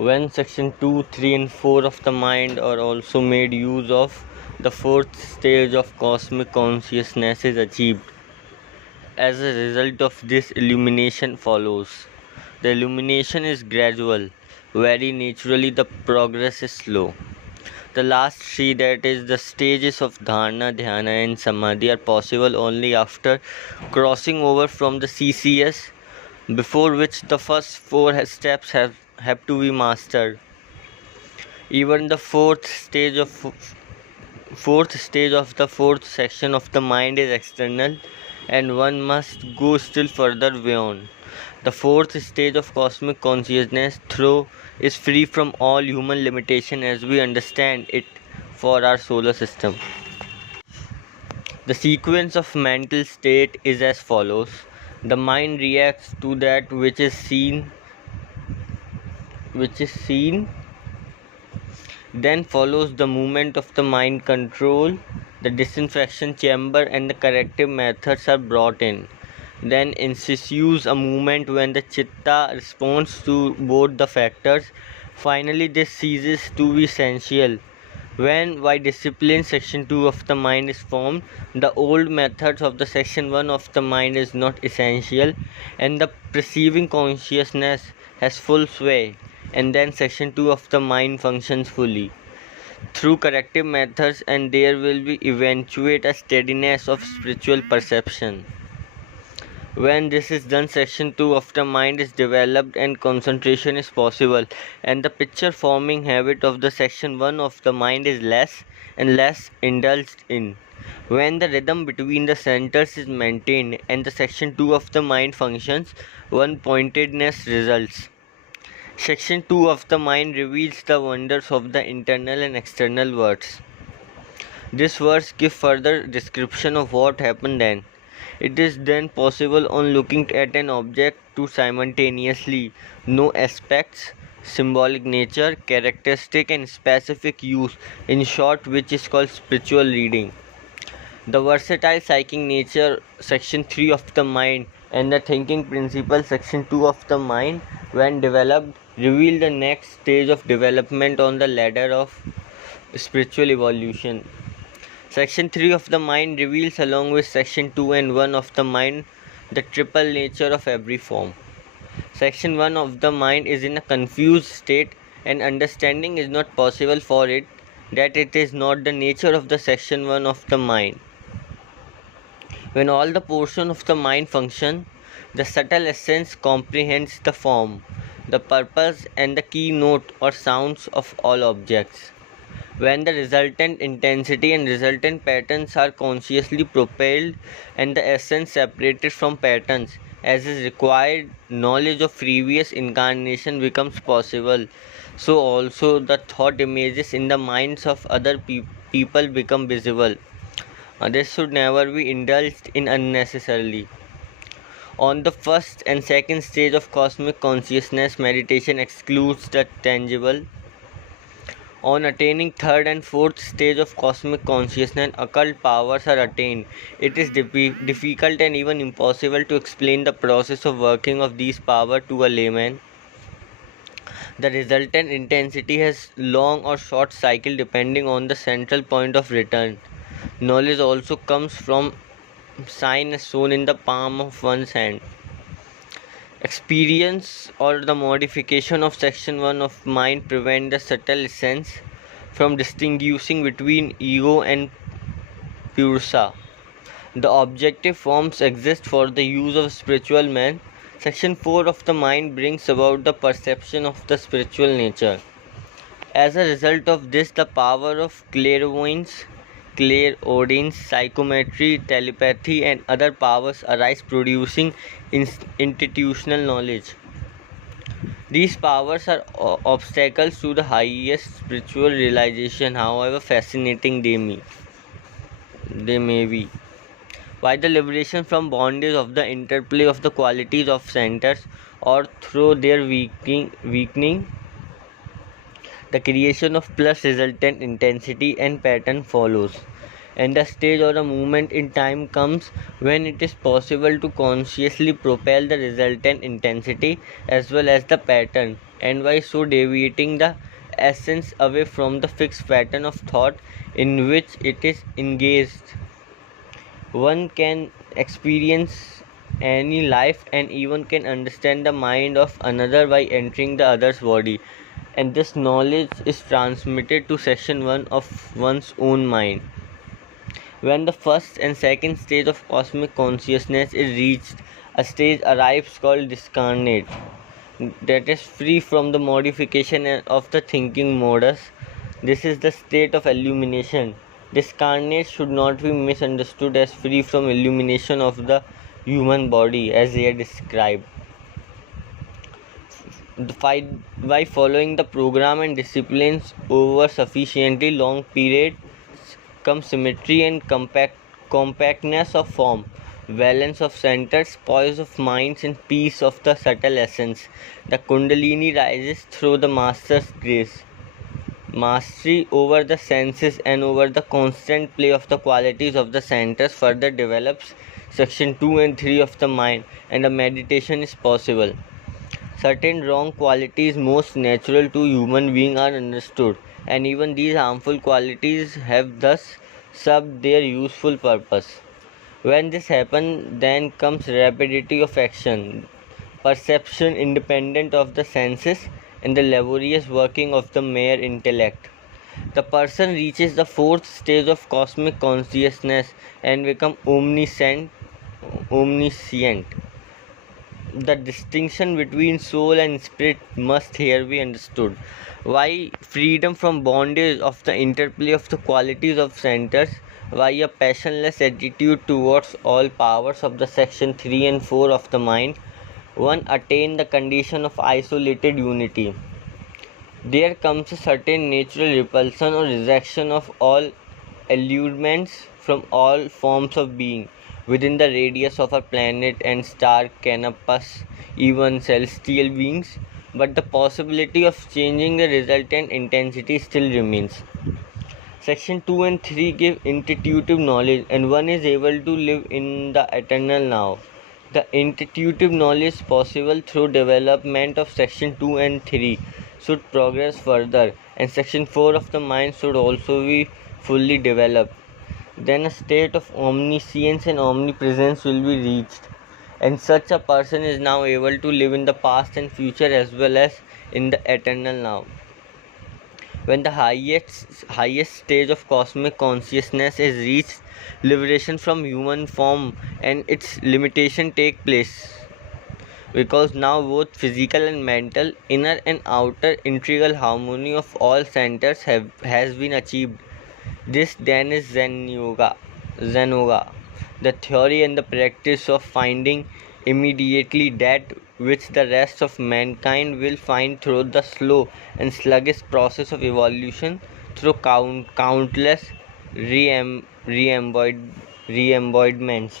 When section 2, 3 and 4 of the mind are also made use of, the fourth stage of cosmic consciousness is achieved. As a result of this, illumination follows. The illumination is gradual. Very naturally, the progress is slow. The last three, that is, the stages of dharana, dhyana and samadhi, are possible only after crossing over from the CCS, before which the first four steps have to be mastered. Even the fourth stage of the fourth section of the mind is external, and one must go still further beyond. The fourth stage of cosmic consciousness, though, is free from all human limitation as we understand it for our solar system. The sequence of mental state is as follows. The mind reacts to that which is seen. Then follows the movement of the mind control. The disinfection chamber and the corrective methods are brought in. Then ensues a movement when the chitta responds to both the factors. Finally, this ceases to be essential. When by discipline section 2 of the mind is formed, the old methods of the section 1 of the mind is not essential, and the perceiving consciousness has full sway, and then section 2 of the mind functions fully through corrective methods, and there will be eventuate a steadiness of spiritual perception. When this is done, section 2 of the mind is developed and concentration is possible, and the picture forming habit of the section 1 of the mind is less and less indulged in. When the rhythm between the centers is maintained and the section 2 of the mind functions, one pointedness results. Section 2 of the mind reveals the wonders of the internal and external worlds. This verse gives further description of what happened then. It is then possible on looking at an object to simultaneously know aspects, symbolic nature, characteristic and specific use, in short, which is called spiritual reading. The versatile psychic nature, section 3 of the mind, and the thinking principle, section 2 of the mind, when developed, reveal the next stage of development on the ladder of spiritual evolution. Section 3 of the mind reveals, along with section 2 and 1 of the mind, the triple nature of every form. Section 1 of the mind is in a confused state, and understanding is not possible for it, that it is not the nature of the section 1 of the mind. When all the portion of the mind function, the subtle essence comprehends the form, the purpose and the keynote or sounds of all objects. When the resultant intensity and resultant patterns are consciously propelled and the essence separated from patterns, as is required, knowledge of previous incarnation becomes possible. So also the thought images in the minds of other people become visible. This should never be indulged in unnecessarily. On the first and second stage of cosmic consciousness, meditation excludes the tangible. On attaining third and fourth stage of cosmic consciousness, occult powers are attained. It is difficult and even impossible to explain the process of working of these powers to a layman. The resultant intensity has long or short cycle depending on the central point of return. Knowledge also comes from sign as shown in the palm of one's hand. Experience or the modification of section 1 of mind prevent the subtle essence from distinguishing between ego and pursa. The objective forms exist for the use of spiritual man. Section 4 of the mind brings about the perception of the spiritual nature. As a result of this, the power of clairvoyance, clairaudience, psychometry, telepathy and other powers arise, producing institutional knowledge. These powers are obstacles to the highest spiritual realization, however fascinating they may be. By the liberation from bondage of the interplay of the qualities of centers, or through their weakening, the creation of plus resultant intensity and pattern follows, and the stage or a moment in time comes when it is possible to consciously propel the resultant intensity as well as the pattern and by so deviating the essence away from the fixed pattern of thought in which it is engaged. One can experience any life and even can understand the mind of another by entering the other's body, and this knowledge is transmitted to section 1 of one's own mind. When the first and second stage of cosmic consciousness is reached, a stage arrives called discarnate, that is free from the modification of the thinking modus. This is the state of illumination. Discarnate should not be misunderstood as free from illumination of the human body as here described. By following the program and disciplines over sufficiently long periods come symmetry and compactness of form, balance of centers, poise of minds, and peace of the subtle essence. The Kundalini rises through the master's grace. Mastery over the senses and over the constant play of the qualities of the centers further develops section 2 and 3 of the mind, and a meditation is possible. Certain wrong qualities most natural to human being are understood, and even these harmful qualities have thus served their useful purpose. When this happens, then comes rapidity of action, perception independent of the senses, and the laborious working of the mere intellect. The person reaches the fourth stage of cosmic consciousness and becomes omniscient. The distinction between soul and spirit must here be understood. Why freedom from bondage of the interplay of the qualities of centers? Why a passionless attitude towards all powers of the section 3 and 4 of the mind? One attain the condition of isolated unity. There comes a certain natural repulsion or rejection of all allurements from all forms of being within the radius of our planet and star canopus, even celestial beings, but the possibility of changing the resultant intensity still remains. Section 2 and 3 give intuitive knowledge, and one is able to live in the eternal now. The intuitive knowledge possible through development of section 2 and 3 should progress further, and section 4 of the mind should also be fully developed. Then a state of omniscience and omnipresence will be reached, and such a person is now able to live in the past and future as well as in the eternal now. When the highest stage of cosmic consciousness is reached, liberation from human form and its limitation take place, because now both physical and mental, inner and outer integral harmony of all centers has been achieved. This then is zenyoga, the theory and the practice of finding immediately that which the rest of mankind will find through the slow and sluggish process of evolution, through countless re-embodiments.